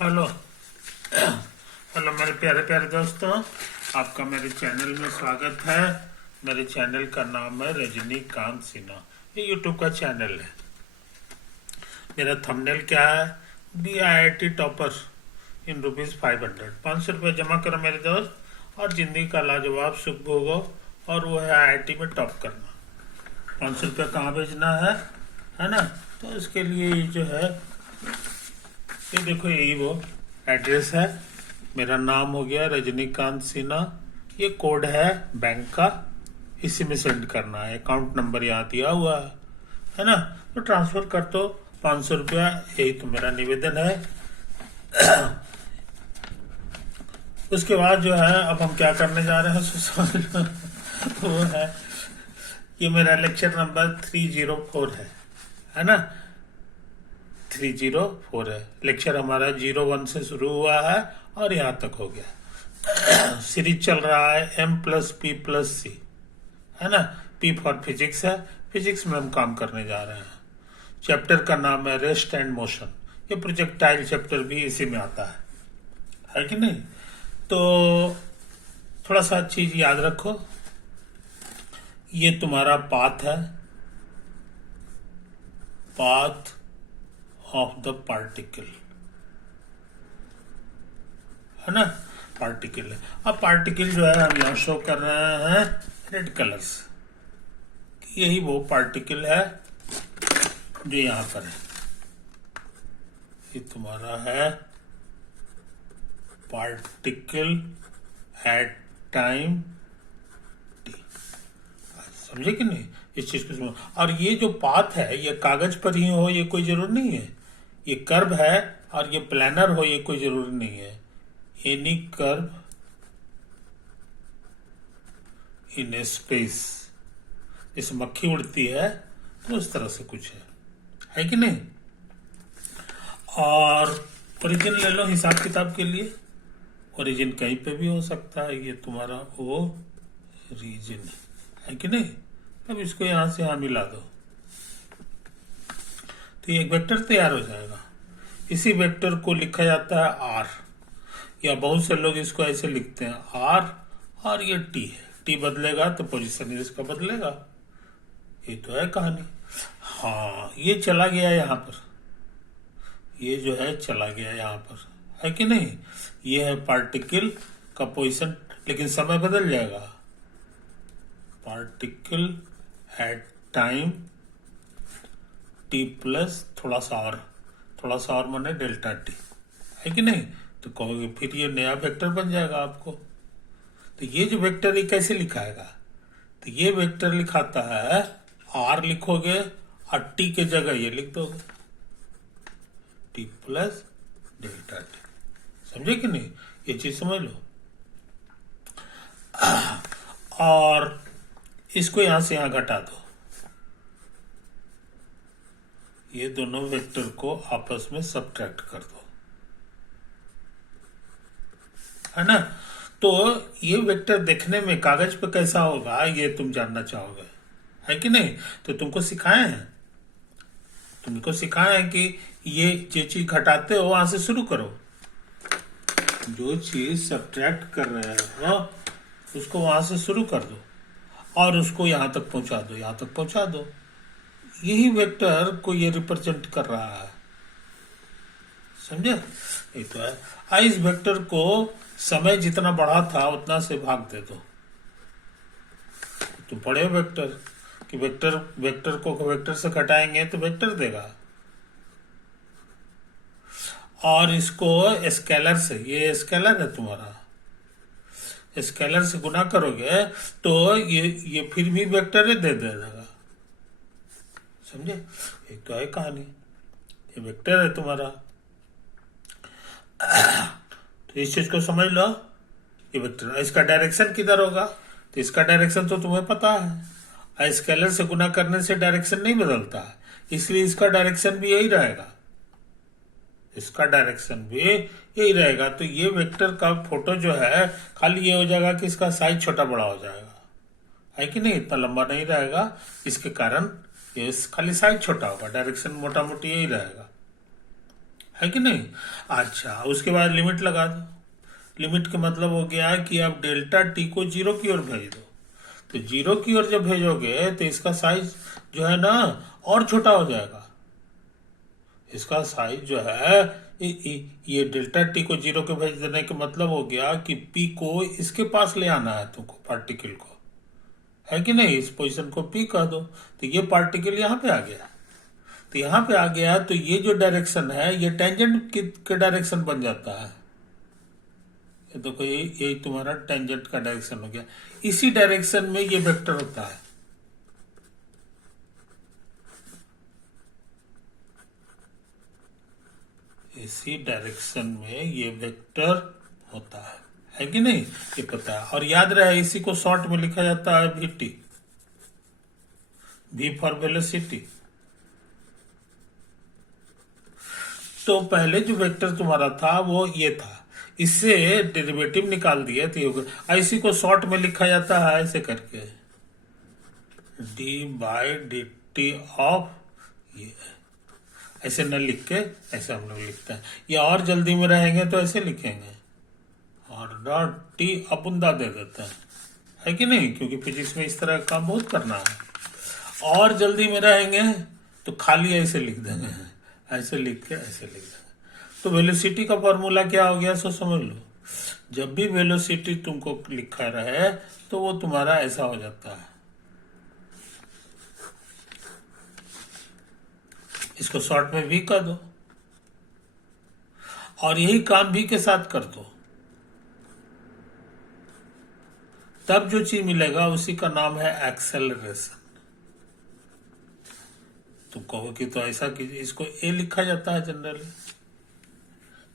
Hello. Hello मेरे प्यारे प्यारे दोस्तों, आपका मेरे चैनल में स्वागत है। मेरे चैनल का नाम है रजनीकांत सिन्हा। ये यूट्यूब का चैनल है। मेरा थंबनेल क्या है? BIIT topper in ₹500। 500 रुपये जमा करो मेरे दोस्त और जिंदगी का लाजवाब सुख भोगो। और वो है IIT में टॉप करना। 500 रुपये कहाँ भेजना है ना? तो इसके लिए जो है, ये देखो, यही वो एड्रेस है। मेरा नाम हो गया रजनीकांत सिन्हा। ये कोड है बैंक का, इसी में सेंड करना है। अकाउंट नंबर यहाँ दिया हुआ है ना? तो ट्रांसफर कर दो 500 रुपया। यही तो मेरा निवेदन है। उसके बाद जो है, अब हम क्या करने जा रहे हैं वो है, ये मेरा लेक्चर नंबर 304 है ना? 304 है। लेक्चर हमारा 01 से शुरू हुआ है और यहाँ तक हो गया। सीरीज चल रहा है M+P+C, है ना? P फॉर फिजिक्स है। फिजिक्स में हम काम करने जा रहे हैं। चैप्टर का नाम है रेस्ट एंड मोशन। ये प्रोजेक्टाइल चैप्टर भी इसी में आता है कि नहीं? तो थोड़ा सा चीज याद रखो। ये तुम्हारा पाथ है, पाथ ऑफ द पार्टिकल, है ना? पार्टिकल है। अब पार्टिकल जो है हम यहाँ शो कर रहे हैं रेड कलर्स। यही वो पार्टिकल है जो यहाँ पर है। ये तुम्हारा है पार्टिकल एट टाइम t। समझे कि नहीं इस चीज को? समझो। और ये जो पाथ है, ये कागज पर ही हो ये कोई जरूर नहीं है। ये कर्व है और ये प्लानर हो ये कोई जरूरी नहीं है। एनी कर्व इन ए स्पेस। जैसे मक्खी उड़ती है तो उस तरह से कुछ है कि नहीं? और ओरिजिन ले लो हिसाब किताब के लिए। ओरिजिन कहीं पे भी हो सकता है। ये तुम्हारा ओरिजिन है कि नहीं? अब इसको यहां से यहां मिला दो तो एक वेक्टर तैयार हो जाएगा। इसी वेक्टर को लिखा जाता है आर, या बहुत से लोग इसको ऐसे लिखते हैं आर, और ये टी है। टी बदलेगा तो पोजीशन इसका बदलेगा। ये तो है कहानी। हाँ, ये चला गया यहाँ पर। ये जो है चला गया यहाँ पर, है कि नहीं? ये है पार्टिकल का पोजीशन, लेकिन समय बदल जाएगा। Particle at time t plus थोड़ा सा और माने डेल्टा t, है कि नहीं? तो कहोगे फिर ये नया वेक्टर बन जाएगा आपको। तो ये जो वेक्टर ये कैसे लिखाएगा? तो ये वेक्टर लिखाता है, r लिखोगे और t के जगह ये लिख दोगे, t प्लस डेल्टा t। समझे कि नहीं? ये चीज समझ लो। और इसको यहां से यहां घटा दो। ये दोनों वेक्टर को आपस में सब्ट्रैक्ट कर दो, है ना? तो ये वेक्टर देखने में कागज पे कैसा होगा ये तुम जानना चाहोगे, है कि नहीं? तो तुमको सिखाए हैं कि ये जो चीज घटाते हो वहां से शुरू करो। जो चीज सब्ट्रैक्ट कर रहे हो उसको वहां से शुरू कर दो और उसको यहां तक पहुंचा दो। यही वेक्टर को ये रिप्रेजेंट कर रहा है। समझे? ये तो है। इस वेक्टर को समय जितना बढ़ा था उतना से भाग दे दो। तो बड़े वेक्टर कि वेक्टर को वेक्टर से घटाएंगे तो वेक्टर देगा। और इसको स्केलर से, ये स्केलर है तुम्हारा, स्केलर से गुना करोगे तो ये फिर भी वेक्टर ही दे देगा। समझे? एक तो है कहानी। ये वेक्टर है तुम्हारा। तो इस चीज को समझ लो। ये वेक्टर, इसका डायरेक्शन किधर होगा? तो इसका डायरेक्शन तो तुम्हें पता है। स्केलर से गुना करने से डायरेक्शन नहीं बदलता है, इसलिए इसका डायरेक्शन भी यही रहेगा। तो ये वेक्टर का फोटो जो है खाली ये हो जाएगा कि इसका साइज छोटा बड़ा हो जाएगा, है कि नहीं? इतना लंबा नहीं रहेगा। इसके कारण ये खाली साइज छोटा होगा, डायरेक्शन मोटा मोटी यही रहेगा, है कि नहीं। अच्छा, उसके बाद लिमिट लगा दो। लिमिट का मतलब हो गया कि आप डेल्टा टी को जीरो की ओर भेज दो। तो जीरो की ओर जब भेजोगे तो इसका साइज जो है ना और छोटा हो जाएगा। इसका साइज जो है ये डेल्टा टी को जीरो के भेज देने का मतलब हो गया कि पी को इसके पास ले आना है तुमको, पार्टिकल को, है कि नहीं। इस पोजीशन को पी कह दो, तो ये पार्टिकल यहाँ पे आ गया। तो यहाँ पे आ गया तो ये जो डायरेक्शन है ये टेंजेंट के डायरेक्शन बन जाता है। ये देखो, ये तुम्हारा टेंजेंट का डायरेक्शन हो गया। इसी डायरेक्शन में ये वेक्टर होता है। इसी डायरेक्शन में ये वेक्टर होता है कि नहीं, ये पता है। और याद रहे इसी को शॉर्ट में लिखा जाता है v t, v for velocity. तो पहले जो वेक्टर तुम्हारा था वो ये था, इससे डेरिवेटिव निकाल दिए तो इसी को शॉर्ट में लिखा जाता है ऐसे करके, D by D T of, ये ऐसे न लिख के ऐसे हम लोग लिखते हैं। ये और जल्दी में रहेंगे तो ऐसे लिखेंगे, और डॉट टी अपुंदा दे देते हैं, है कि नहीं, क्योंकि फिजिक्स में इस तरह का काम बहुत करना है। और जल्दी में रहेंगे तो खाली ऐसे लिख देंगे, ऐसे लिख के ऐसे लिख देंगे। तो वेलोसिटी का फॉर्मूला क्या हो गया सो समझ लो। जब भी वेलोसिटी तुमको लिखा रहे तो वो तुम्हारा ऐसा हो जाता है। इसको शॉर्ट में वी कर दो और यही काम वी के साथ कर दो, तब जो चीज मिलेगा उसी का नाम है एक्सेलरेशन। तो कहो कि तो ऐसा कीजिए, इसको ए लिखा जाता है जनरली।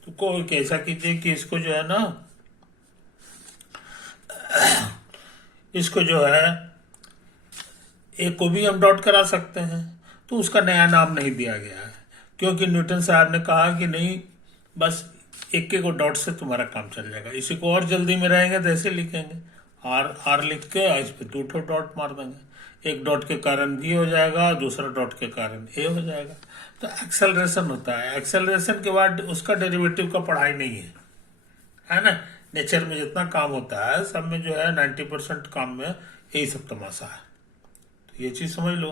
तो कहो कि ऐसा कीजिए कि इसको जो है ना, इसको जो है ए को भी हम डॉट करा सकते हैं। तो उसका नया नाम नहीं दिया गया है, क्योंकि न्यूटन साहब ने कहा कि नहीं, बस एक एक को डॉट से तुम्हारा काम चल जाएगा। इसी को और जल्दी में रहेंगे तो ऐसे लिखेंगे, आर आर लिख के इस पर दो ठो डॉट मार देंगे। एक डॉट के कारण भी हो जाएगा, दूसरा डॉट के कारण ए हो जाएगा। तो एक्सेलरेशन होता है। एक्सेलरेशन के बाद उसका डेरिवेटिव का पढ़ाई नहीं है ना। नेचर में जितना काम होता है सब में जो है 90% काम में यही सब तमाशा है। तो ये चीज समझ लो।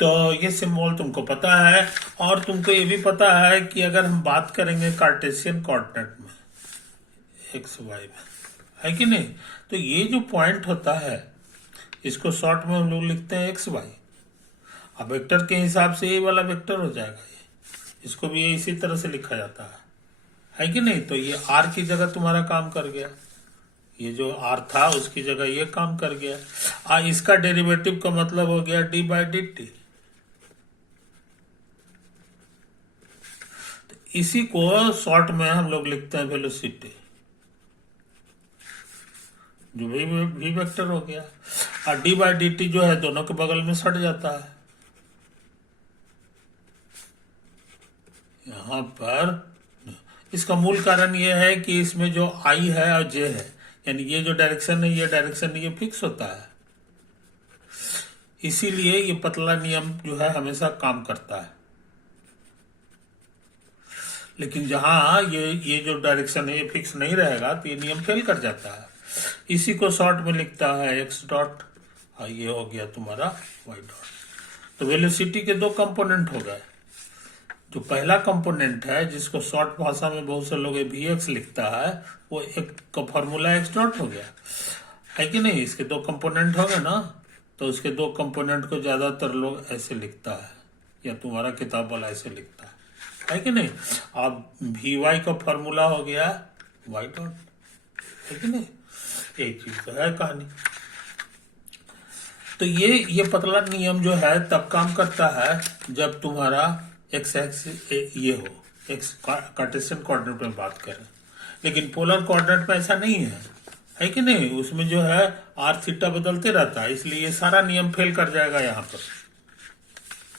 तो ये सिंबल तुमको पता है, और तुमको ये भी पता है कि अगर हम बात करेंगे कार्टेशियन कोऑर्डिनेट में, एक्स वाई में, है कि नहीं, तो ये जो पॉइंट होता है इसको शॉर्ट में हम लोग लिखते हैं एक्स वाई। अब वेक्टर के हिसाब से ये वाला वेक्टर हो जाएगा, ये इसको भी इसी तरह से लिखा जाता है कि नहीं। तो ये आर की जगह तुम्हारा काम कर गया, ये जो आर था उसकी जगह ये काम कर गया। इसका डेरिवेटिव का मतलब हो गया डी बाई डी टी। इसी को शॉर्ट में हम लोग लिखते हैं वेलोसिटी, जो भी वेक्टर हो गया। और डी बाई डी टी जो है दोनों के बगल में सट जाता है। यहां पर इसका मूल कारण यह है कि इसमें जो आई है और जे है, यानी ये जो डायरेक्शन है, ये डायरेक्शन ये फिक्स होता है। इसीलिए ये पतला नियम जो है हमेशा काम करता है। लेकिन जहां ये जो डायरेक्शन है ये फिक्स नहीं रहेगा तो ये नियम फेल कर जाता है। इसी को शॉर्ट में लिखता है एक्स डॉट, और ये हो गया तुम्हारा वाई डॉट। तो वेलोसिटी के दो कंपोनेंट हो गए। जो पहला कंपोनेंट है जिसको शॉर्ट भाषा में बहुत से लोग वी एक्स लिखता है, वो एक का फॉर्मूला एक्स डॉट हो गया, है कि नहीं। इसके दो कंपोनेंट हो गए ना, तो उसके दो कंपोनेंट को ज्यादातर लोग ऐसे लिखता है, या तुम्हारा किताब वाला ऐसे लिखता है कि नहीं। अब वी वाई का फॉर्मूला हो गया वाई डॉट, है कि नहीं। एक चीज तो है कहानी। तो ये पतला नियम जो है तब काम करता है जब तुम्हारा एक्स एक्स ये हो, एक्स कार्टेशियन कोऑर्डिनेट में बात करें। लेकिन पोलर कोऑर्डिनेट में ऐसा नहीं है कि नहीं। उसमें जो है आर थीटा बदलते रहता है, इसलिए ये सारा नियम फेल कर जाएगा। यहाँ पर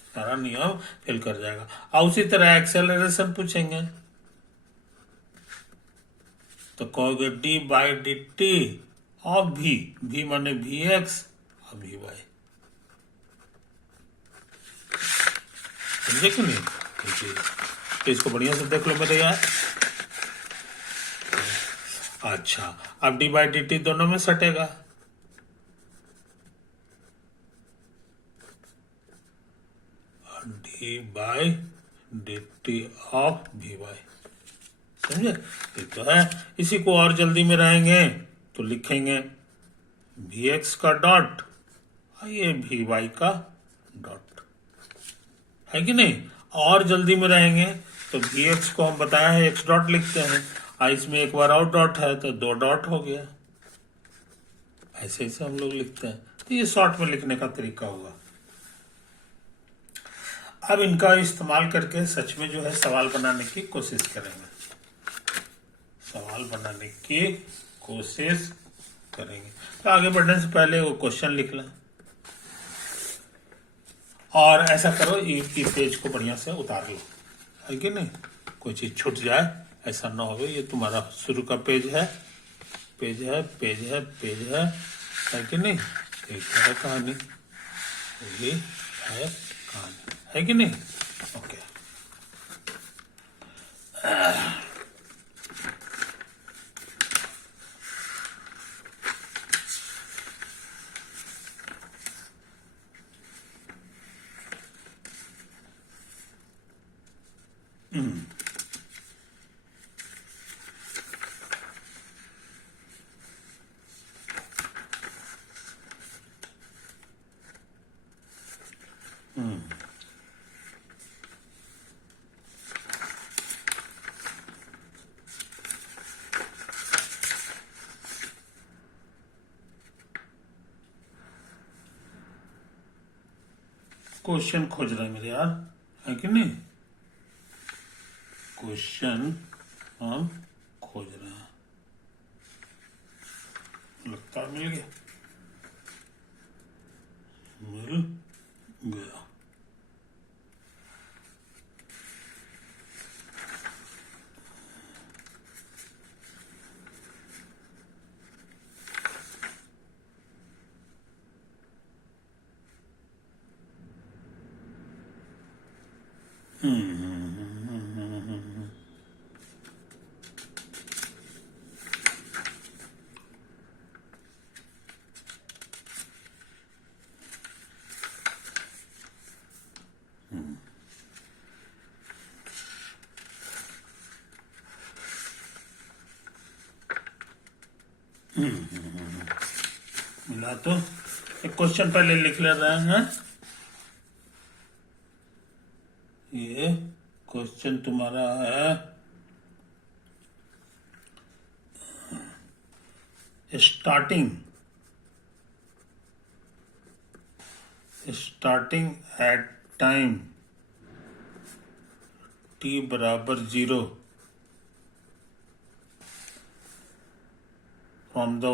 सारा नियम फेल कर जाएगा। और उसी तरह एक्सेलरेशन पूछेंगे तो कहोगे D by D T of भी माने वी एक्स और वी वाई, समझे कि नहीं। जी, तो इसको बढ़िया से देख लो मेरे यार। अच्छा, अब डी बाई डी टी दोनों में सटेगा, D by D T of V Y, समझे? ये तो है। इसी को और जल्दी में रहेंगे तो लिखेंगे वी एक्स का डॉट, ये वी वाई का डॉट, है कि नहीं? और जल्दी में रहेंगे तो वी एक्स को हम बताया है एक्स डॉट लिखते हैं, इसमें एक बार और डॉट है तो दो डॉट हो गया। ऐसे ऐसे हम लोग लिखते हैं, तो ये शॉर्ट में लिखने का तरीका होगा। अब इनका इस्तेमाल करके सच में जो है सवाल बनाने की कोशिश करेंगे, सवाल बनाने की कोशिश करेंगे। तो आगे बढ़ने से पहले वो क्वेश्चन लिख लें, और ऐसा करो ये पेज को बढ़िया से उतार लो, है कि नहीं? कोई चीज छूट जाए ऐसा ना हो। ये तुम्हारा शुरू का पेज है, पेज है, पेज है, पेज है कि नहीं? एक है कहानी, ये है कहानी, है कि नहीं? ओके। क्वेश्चन खोज रहे हैं मेरे यार, है कि नहीं? क्वेश्चन हम खोज रहे हैं, लगता है मिल गया, मिल गया। मिला तो एक क्वेश्चन पहले लिख ले रहे हैं। ये क्वेश्चन तुम्हारा है स्टार्टिंग एट टाइम t बराबर 0 from the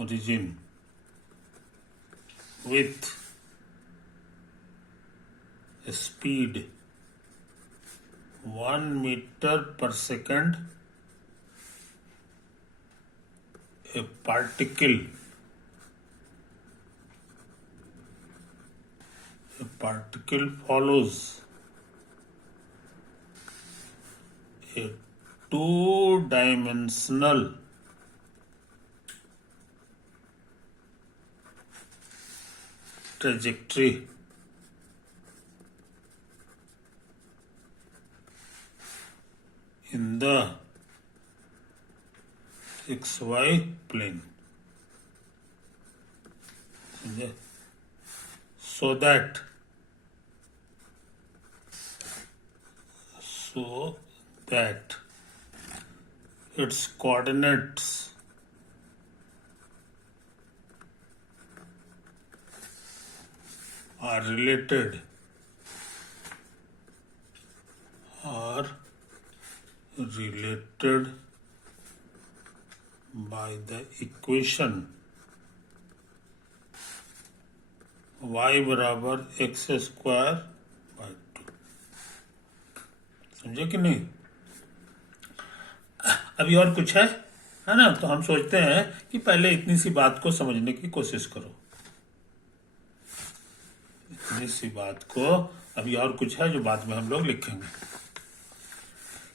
origin with speed 1 meter per second, a particle follows a two-dimensional trajectory in the XY plane, so that its coordinates are related by the equation y बराबर x square by 2। समझे कि नहीं? अभी और कुछ है ना? तो हम सोचते हैं कि पहले इतनी सी बात को समझने की कोशिश करो। इसी बात को अभी और कुछ है जो बाद में हम लोग लिखेंगे।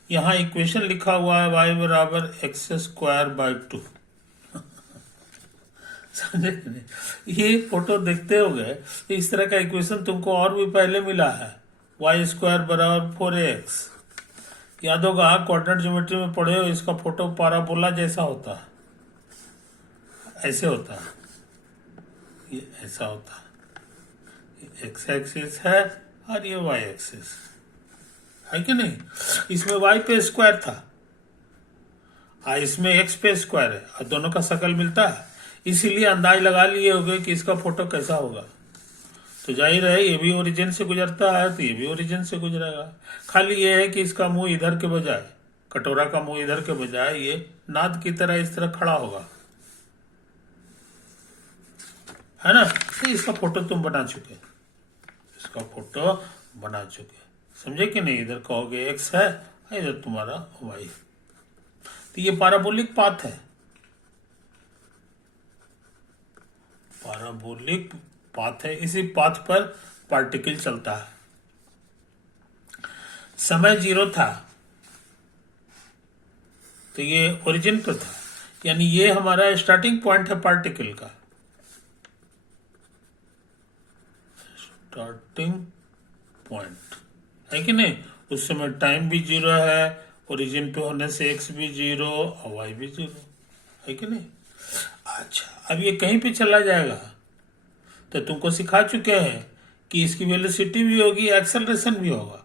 यहाँ इक्वेशन लिखा हुआ है y बराबर एक्स स्क्वायर बाई 2। समझे कि नहीं? ये फोटो देखते हो गए, इस तरह का इक्वेशन तुमको और भी पहले मिला है, वाई स्क्वायर बराबर 4x। याद होगा क्वाड्रेंट ज्योमेट्री में पढ़े हो, इसका फोटो पैराबोला जैसा होता है, ऐसे होता है, ये ऐसा होता है, एक्स एक्सिस है और ये वाई एक्सिस है कि नहीं। इसमें y पे स्क्वायर था, इसमें x पे स्क्वायर है, और दोनों का शकल मिलता है, इसीलिए अंदाज लगा लिए होगे कि इसका फोटो कैसा होगा। तो जाहिर है ये भी ओरिजिन से गुजरता है तो ये भी ओरिजिन से गुजरेगा। खाली ये है कि इसका मुंह इधर के बजाय, कटोरा का मुंह इधर के बजाय ये नाद की तरह इस तरह खड़ा होगा, है ना। तो इसका फोटो तुम बना चुके, इसका फोटो बना चुके, समझे कि नहीं। इधर कहोगे x है, इधर तुम्हारा y। तो ये पैराबोलिक पाथ है, पैराबोलिक पाथ है। इसी पाथ पर पार्टिकल चलता है। समय 0 था तो ये ओरिजिन पर था, यानी ये हमारा स्टार्टिंग पॉइंट है पार्टिकल का, स्टार्टिंग पॉइंट है कि नहीं। उस समय टाइम भी 0 है, ओरिजिन पे होने से x भी 0 और y भी 0 है कि नहीं। अच्छा, अब ये कहीं पे चला जाएगा तो तुमको सिखा चुके हैं कि इसकी वेलोसिटी भी होगी, एक्सेलरेशन भी होगा,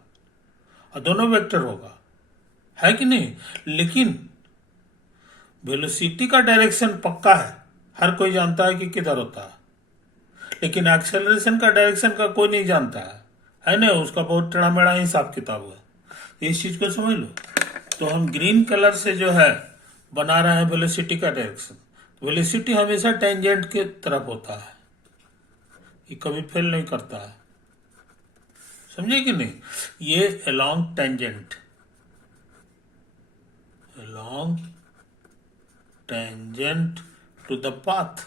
और दोनों वेक्टर होगा, है कि नहीं। लेकिन वेलोसिटी का डायरेक्शन पक्का है, हर कोई जानता है कि किधर होता है, लेकिन एक्सेलरेशन का डायरेक्शन का कोई नहीं जानता है ना। उसका बहुत टेढ़ा मेढ़ा हिसाब किताब है, इस चीज को समझ लो। तो हम ग्रीन कलर से जो है बना रहे हैं वेलोसिटी का डायरेक्शन। वेलोसिटी हमेशा टेंजेंट के तरफ होता है, ये कभी फेल नहीं करता है, समझे कि नहीं। ये along tangent, along tangent to the path.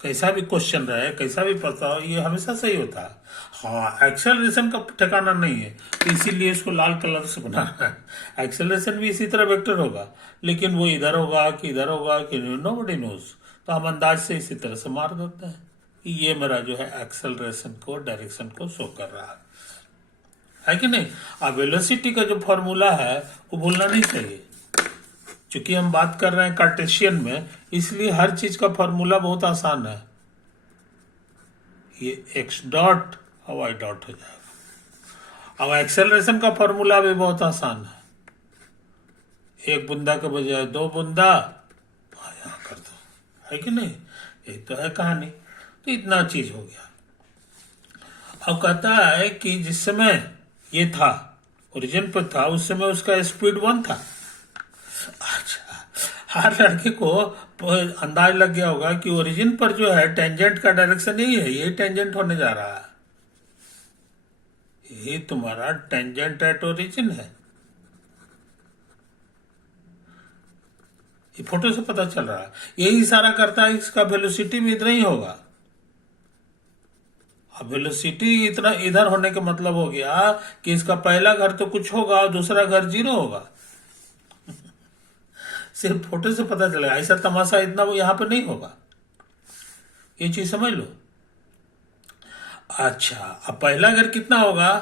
कैसा भी क्वेश्चन रहे, कैसा भी पता हो, ये हमेशा सही होता है। हाँ, एक्सेलरेशन का ठिकाना नहीं है, तो इसीलिए इसको लाल कलर से बनाना है। एक्सेलरेशन भी इसी तरह वेक्टर होगा, लेकिन वो इधर होगा कि इधर होगा कि नोबडी नोज। तो हम अंदाज से इसी तरह से मार देते हैं कि ये मेरा जो है एक्सेलरेशन को, डायरेक्शन को शो कर रहा है कि नहीं। अब वेलोसिटी का जो फॉर्मूला है वो भूलना नहीं चाहिए। चूंकि हम बात कर रहे हैं कार्टेशियन में, इसलिए हर चीज का फॉर्मूला बहुत आसान है। ये x डॉट और y डॉट हो जाएगा। अब एक्सेलरेशन का फॉर्मूला भी बहुत आसान है, एक बूंदा के बजाय 2 बूंदा यहां कर दो, है कि नहीं। यही तो है कहानी। तो इतना चीज हो गया। अब कहता है कि जिस समय ये था, ओरिजिन पर था, उस समय उसका स्पीड 1 था। अच्छा, हर लड़के को अंदाज लग गया होगा कि ओरिजिन पर जो है टेंजेंट का डायरेक्शन यही है, यही टेंजेंट होने जा रहा है, ये तुम्हारा टेंजेंट एट ओरिजिन है। ये फोटो से पता चल रहा है, यही इशारा करता है इसका वेलोसिटी भी इतना ही होगा। अब वेलोसिटी इतना इधर होने का मतलब हो गया कि इसका पहला घर तो कुछ होगा और दूसरा घर 0 होगा। सिर्फ फोटो से पता चलेगा, ऐसा तमाशा इतना वो यहां पर नहीं होगा, ये चीज समझ लो। अच्छा, अब पहला घर कितना होगा,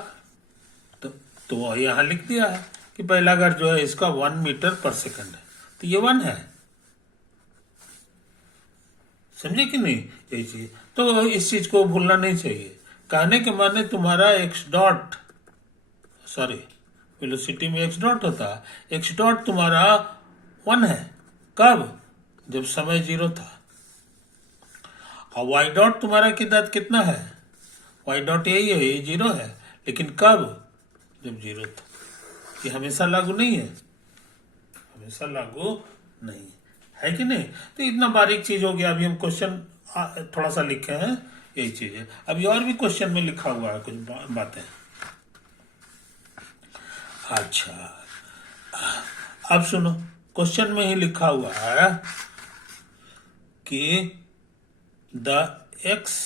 तो वो यहां लिख दिया है कि पहला घर जो है इसका 1 मीटर पर सेकंड है, तो ये 1 है, समझे कि नहीं। यही चीज, तो इस चीज को भूलना नहीं चाहिए। कहने के माने तुम्हारा एक्स डॉट, सॉरी वेलोसिटी में एक्स डॉट होता है, एक्स डॉट तुम्हारा 1 है। कब? जब समय 0 था। और वाई डॉट तुम्हारा कितना है, वाई डॉट यही है, ये 0 है, लेकिन कब? जब 0 था। ये हमेशा लागू नहीं है, हमेशा लागू नहीं है कि नहीं। तो इतना बारीक चीज हो गया। अभी हम क्वेश्चन थोड़ा सा लिखे हैं, यही चीज है। अभी और भी क्वेश्चन में लिखा हुआ है कुछ बातें। अच्छा, अब सुनो, क्वेश्चन में ही लिखा हुआ है कि the x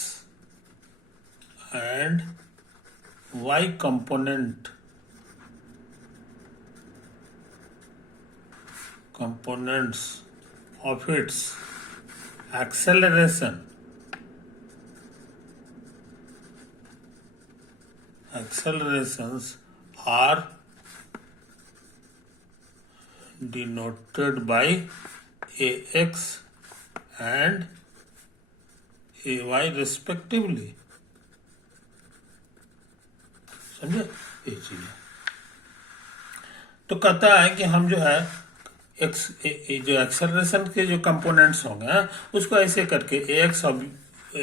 and y components of its accelerations are denoted by ax and ay respectively. समझे ये चीज। तो कहता है कि हम जो है जो एक्सेलरेशन के जो कंपोनेंट्स होंगे उसको ऐसे करके एक्स और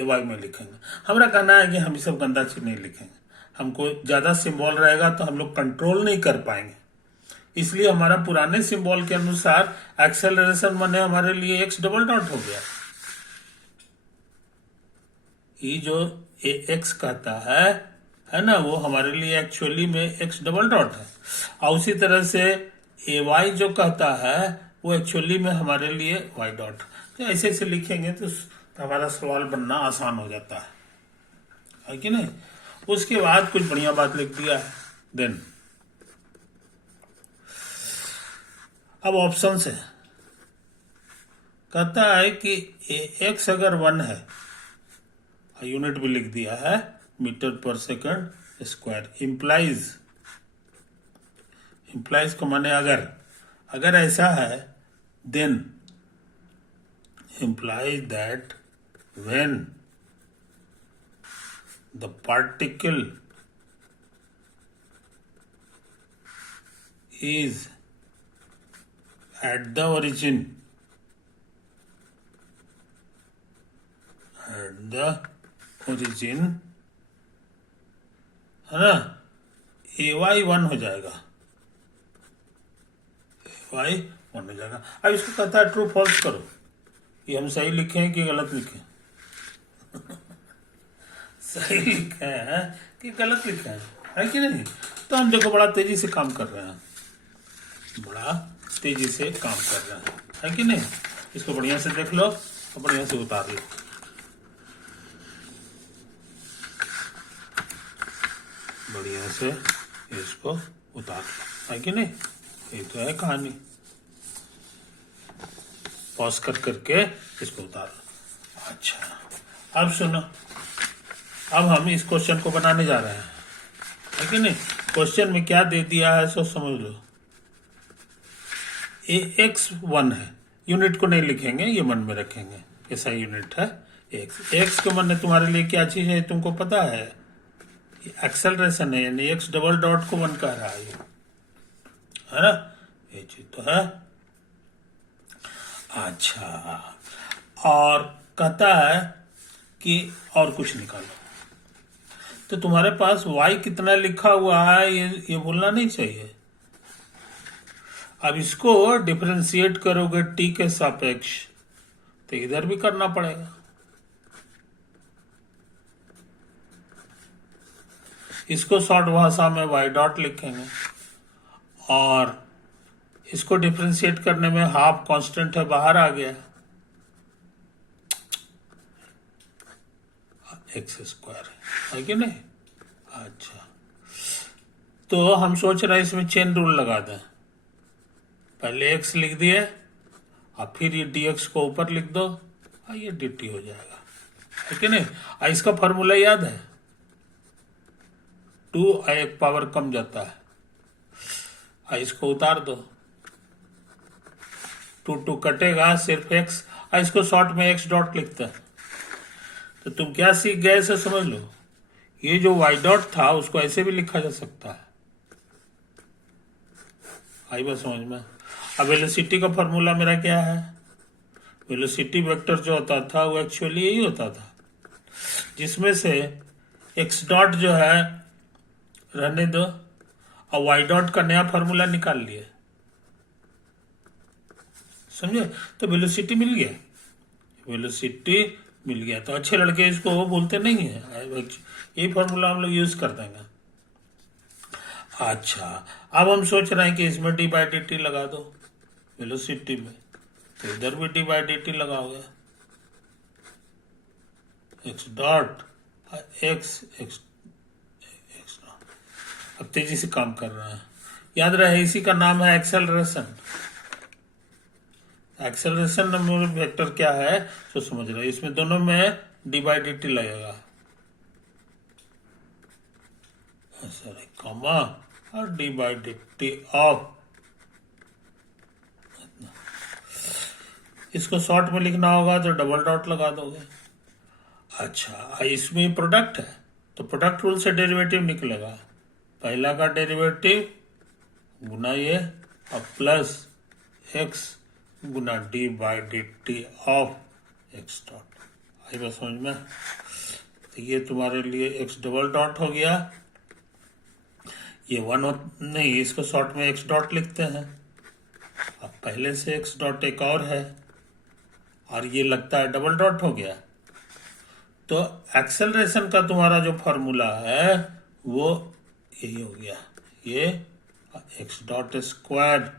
वाई में लिखेंगे। हमारा कहना है कि हम ये सब गंदा चीज नहीं लिखेंगे, हमको ज्यादा सिंबल रहेगा तो हम लोग कंट्रोल नहीं कर पाएंगे, इसलिए हमारा पुराने सिंबल के अनुसार एक्सेलरेशन माने हमारे लिए एक्स डबल डॉट हो गया। ये जो एक्स कहता है ना, वो हमारे लिए एक्चुअली में एक्स डबल डॉट है, और उसी तरह से ए वाई जो कहता है वो एक्चुअली में हमारे लिए वाई डॉट। तो ऐसे ऐसे लिखेंगे तो हमारा सवाल बनना आसान हो जाता है कि नहीं। उसके बाद कुछ बढ़िया बात लिख दिया है। देन अब ऑप्शन है, कहता है कि एक्स अगर 1 है, यूनिट भी लिख दिया है मीटर पर सेकंड स्क्वायर, इम्प्लाइज को माने अगर ऐसा है, then implies that when the particle is at the origin है ना, ay 1 हो जाएगा, ay 1 हो जाएगा। अब इसको कहता है ट्रू फॉल्स करो, ये हम सही लिखे हैं कि गलत लिखे सही लिखे हैं कि गलत लिखे हैं, है कि नहीं। तो हम देखो बड़ा तेजी से काम कर रहे हैं, है कि नहीं। इसको बढ़िया से देख लो और बढ़िया से उतार लो। बढ़िया से इसको उतार लो, है कि नहीं। ये तो है कहानी। पॉज करके इसको उतार लो। अच्छा, अब सुनो, अब हम इस क्वेश्चन को बनाने जा रहे हैं, है कि नहीं। क्वेश्चन में क्या दे दिया है सो समझ लो। एक्स 1 है, यूनिट को नहीं लिखेंगे, ये मन में रखेंगे, ऐसा यूनिट है एक्स के मन में तुम्हारे लिए क्या चीज है तुमको पता है, एक्सेलरेशन है, यानी एक्स डबल डॉट को 1 कह रहा है ना, ये चीज तो है। अच्छा, और कहता है कि और कुछ निकालो, तो तुम्हारे पास y कितना लिखा हुआ है ये भूलना नहीं चाहिए। अब इसको डिफरेंशिएट करोगे t के सापेक्ष, तो इधर भी करना पड़ेगा। इसको शॉर्ट भाषा में y डॉट लिखेंगे, और इसको डिफरेंशिएट करने में हाफ कांस्टेंट है, बाहर आ गया एक्स स्क्वायर, है कि नहीं। अच्छा, तो हम सोच रहे हैं इसमें चेन रूल लगा दें, पहले एक्स लिख दिए और फिर ये dx को ऊपर लिख दो और ये dt हो जाएगा, है कि नहीं। और इसका फॉर्मूला याद है, 2 एक पावर कम जाता है, और इसको उतार दो, 2 कटेगा, सिर्फ x, और इसको शॉर्ट में x डॉट लिखता है। तो तुम क्या सीख गए से समझ लो, ये जो y डॉट था उसको ऐसे भी लिखा जा सकता है, आई बात समझ में। अब वेलोसिटी का फॉर्मूला मेरा क्या है, वेलोसिटी वेक्टर जो होता था वो एक्चुअली यही होता था, जिसमें से x डॉट जो है रहने दो और y डॉट का नया फॉर्मूला निकाल लिए, समझे। तो वेलोसिटी मिल गया, तो अच्छे लड़के इसको वो बोलते नहीं है, यही फॉर्मूला हम लोग यूज कर देंगे। अच्छा, अब हम सोच रहे हैं कि इसमें d बाई डी टी लगा दो वेलोसिटी में, तो इधर भी d बाई डी टी लगाओगे, x dot x x x not. अब तेजी से काम कर रहा है, याद रहे इसी का नाम है एक्सेलरेशन। एक्सेलरेशन नंबर वेक्टर क्या है तो समझ रहे, इसमें दोनों में डी बाई डी टी लगेगा, सॉरी कॉमा, और D by D T of, इसको शॉर्ट में लिखना होगा तो डबल डॉट लगा दोगे। अच्छा, इसमें प्रोडक्ट है तो प्रोडक्ट रूल से डेरिवेटिव निकलेगा, पहला का डेरिवेटिव गुना ये और प्लस एक्स गुना D by D T of x dot. आई बात समझ में? तो ये तुम्हारे लिए एक्स डबल डॉट हो गया, ये नहीं, इसको शॉर्ट में एक्स डॉट लिखते हैं। अब पहले से एक्स डॉट एक और है और ये लगता है डबल डॉट हो गया, तो एक्सेलरेशन का तुम्हारा जो फॉर्मूला है वो यही हो गया, ये एक्स डॉट स्क्वायर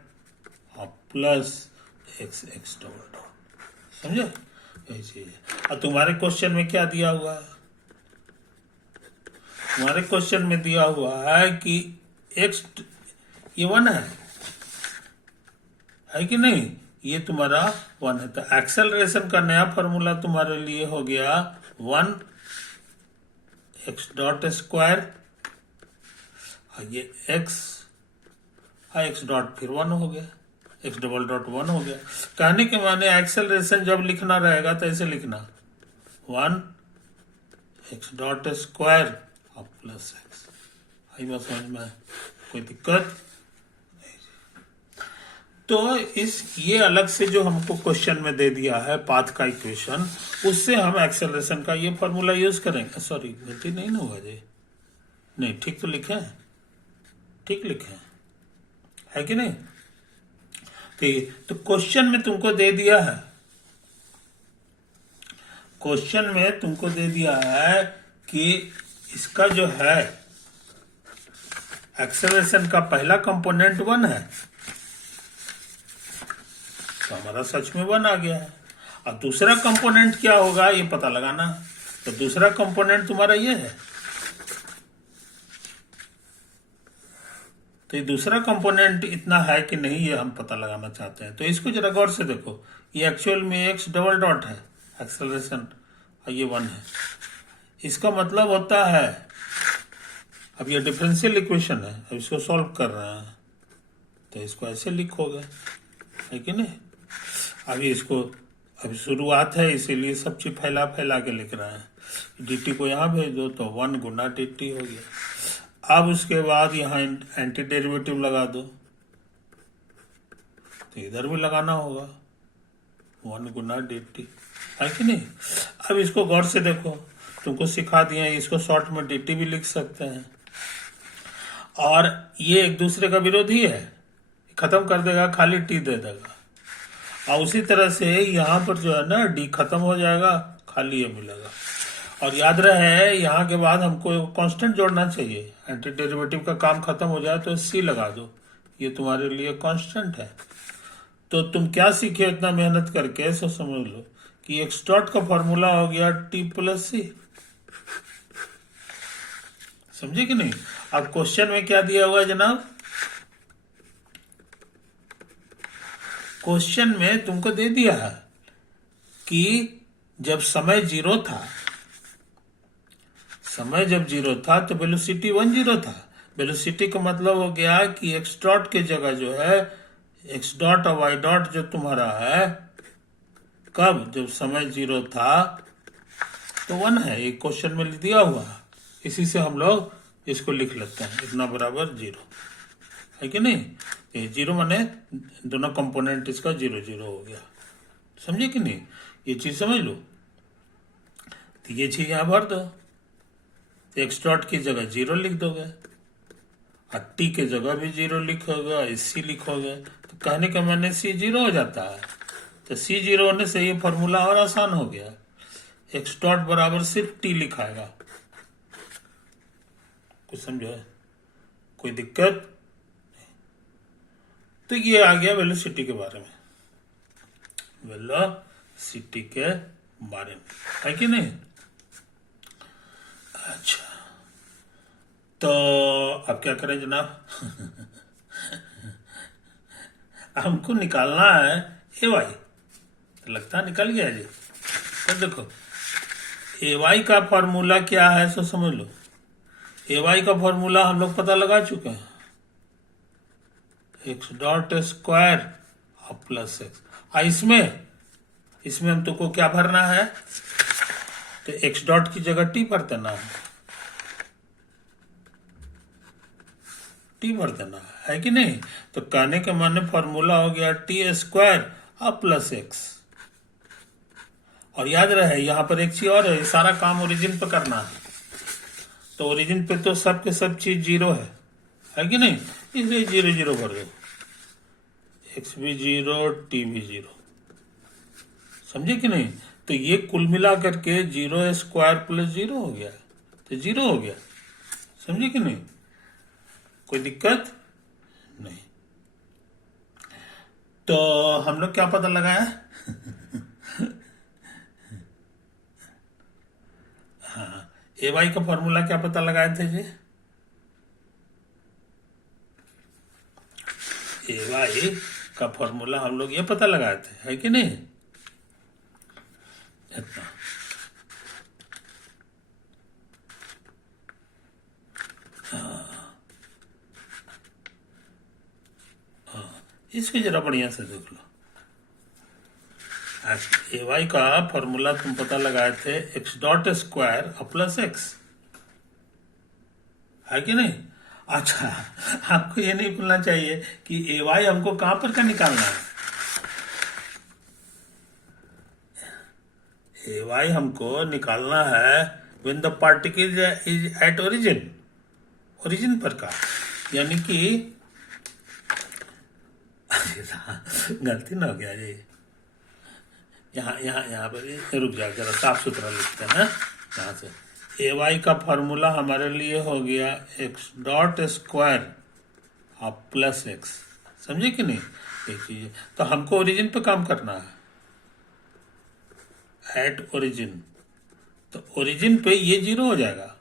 और plus x x double dot. समझे? यही चीज है। और तुम्हारे क्वेश्चन में क्या दिया हुआ है? तुम्हारे क्वेश्चन में दिया हुआ है कि एक्स ये 1 है कि नहीं? ये तुम्हारा 1 है, तो एक्सेलरेशन का नया फॉर्मूला तुम्हारे लिए हो गया 1 एक्स डॉट स्क्वायर, ये एक्स डॉट फिर 1 हो गया, एक्स डबल डॉट 1 हो गया। कहने के माने एक्सेलरेशन जब लिखना रहेगा तो ऐसे लिखना 1 एक्स डॉट स्क्वायर और प्लस एक्स। आई बात समझ में? कोई दिक्कत? तो ये अलग से जो हमको क्वेश्चन में दे दिया है पाथ का इक्वेशन, उससे हम एक्सेलरेशन का ये फॉर्मूला यूज करेंगे। सॉरी गलती नहीं ना हुआ जी, नहीं ठीक तो लिखे हैं, ठीक लिखे है कि नहीं? तो क्वेश्चन में तुमको दे दिया है, क्वेश्चन में तुमको दे दिया है कि इसका जो है एक्सेलरेशन का पहला कंपोनेंट 1 है, तो हमारा सच में 1 आ गया है। और दूसरा कंपोनेंट क्या होगा ये पता लगाना, तो दूसरा कंपोनेंट तुम्हारा ये है, तो ये दूसरा कंपोनेंट इतना है कि नहीं ये हम पता लगाना चाहते हैं। तो इसको जरा गौर से देखो, ये एक्चुअल में एक्स डबल डॉट है एक्सेलरेशन और ये 1 है। इसका मतलब होता है, अब ये डिफरेंशियल इक्वेशन है, अब इसको सॉल्व कर रहे हैं तो इसको ऐसे लिखोगे, है कि नहीं? अभी इसको अभी शुरुआत है इसीलिए सब चीज फैला फैला के लिख रहे हैं। डी टी को यहाँ भेज दो तो 1 गुना डी टी हो गया। अब उसके बाद यहाँ एंटी डेरिवेटिव लगा दो, तो इधर भी लगाना होगा 1 गुना डी टी, है कि नहीं? अब इसको गौर से देखो, तुमको सिखा दिया, इसको शॉर्ट में डी टी भी लिख सकते हैं, और ये एक दूसरे का विरोधी है, खत्म कर देगा, खाली टी दे देगा। और उसी तरह से यहाँ पर जो है ना डी खत्म हो जाएगा, खाली ये मिलेगा। और याद रहे यहाँ के बाद हमको कांस्टेंट जोड़ना चाहिए, एंटी डेरिवेटिव का काम खत्म हो जाए तो सी लगा दो, ये तुम्हारे लिए कांस्टेंट है। तो तुम क्या सीखे इतना मेहनत करके, ऐसा समझ लो कि एक्स डॉट का फॉर्मूला हो गया टी प्लस सी। समझे कि नहीं? अब क्वेश्चन में क्या दिया हुआ है जनाब? क्वेश्चन में तुमको दे दिया है कि जब समय 0 था, समय जब 0 था तो वेलोसिटी 10 था। वेलोसिटी का मतलब हो गया कि एक्स डॉट के जगह जो है एक्स डॉट और वाई डॉट जो तुम्हारा है, कब? जब समय 0 था तो 1 है, एक क्वेश्चन में दिया हुआ है, इसी से हम लोग इसको लिख लेते हैं, इतना बराबर 0, है कि नहीं? ये 0 माने दोनों कंपोनेंट इसका 0 0 हो गया। समझे कि नहीं? ये चीज समझ लो। तो ये चीज यहां भर दो, एक्स डॉट की जगह 0 लिख दोगे और टी के जगह भी 0 लिखोगे, सी लिखोगे, तो कहने का मैंने सी 0 हो जाता है। तो सी 0 होने से ये फॉर्मूला और आसान हो गया, एक्स डॉट बराबर सिर्फ टी लिखाएगा। कुछ समझो है? कोई दिक्कत? तो ये आ गया वेलोसिटी के बारे में, वेलोसिटी के बारे में, है कि नहीं? तो अब क्या करें जनाब? हमको निकालना है ए वाई। तो लगता है निकल गया जी। तो देखो ए वाई का फॉर्मूला क्या है सो समझ लो। ए वाई का फॉर्मूला हम लोग पता लगा चुके हैं, एक्स डॉट स्क्वायर और प्लस एक्स। इसमें हम तुमको क्या भरना है? तो एक्स डॉट की जगह टी भर देना है, टी भर देना है कि नहीं? तो कहने के माने फॉर्मूला हो गया टी स्क्वायर और प्लस एक्स। और याद रहे यहां पर एक चीज और है, सारा काम ओरिजिन पे करना है। तो ओरिजिन पे तो सब के सब चीज जीरो है कि नहीं? इसलिए जीरो जीरो भर दो, एक्स भी जीरो टी भी जीरो। समझे कि नहीं? तो ये कुल मिला करके जीरो स्क्वायर प्लस जीरो हो गया, तो जीरो हो गया। समझे कि नहीं? कोई दिक्कत नहीं। तो हम लोग क्या पता लगाया? हाँ, ए वाई का फॉर्मूला क्या पता लगाए थे जी? ए वाई का फॉर्मूला हम लोग ये पता लगाए थे, है कि नहीं? इतना। इसको जरा बढ़िया से देख लो। ए वाई का फॉर्मूला तुम पता लगाए थे एक्स डॉट स्क्वायर और प्लस एक्स, है कि नहीं? अच्छा, आपको ये नहीं भूलना चाहिए कि ए वाई हमको कहां पर का निकालना है। ए वाई हमको निकालना है when the particle is at origin, origin पर का, यानी कि गलती ना हो गया जी। यहाँ पर रुक जाओ, जरा साफ सुथरा लिखते हैं। यहाँ से ए वाई का फॉर्मूला हमारे लिए हो गया एक्स डॉट स्क्वायर और प्लस एक्स। समझे कि नहीं? ये चीज तो हमको ओरिजिन पे काम करना है, एट ओरिजिन। तो ओरिजिन पे ये जीरो हो जाएगा।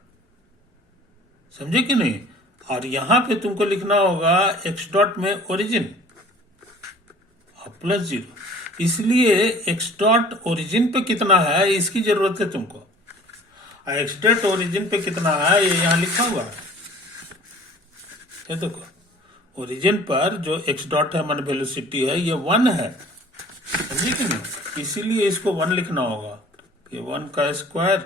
समझे कि नहीं? और यहां पे तुमको लिखना होगा एक्स डॉट में ओरिजिन और प्लस जीरो। इसलिए एक्स डॉट ओरिजिन पे कितना है इसकी जरूरत है तुमको। एक्स डॉट ओरिजिन पे कितना है ये यहां लिखा हुआ है। ये देखो ओरिजिन पर जो एक्स डॉट है मान वेलोसिटी है ये 1 है। समझे कि नहीं? इसीलिए इसको 1 लिखना होगा, ये 1 का स्क्वायर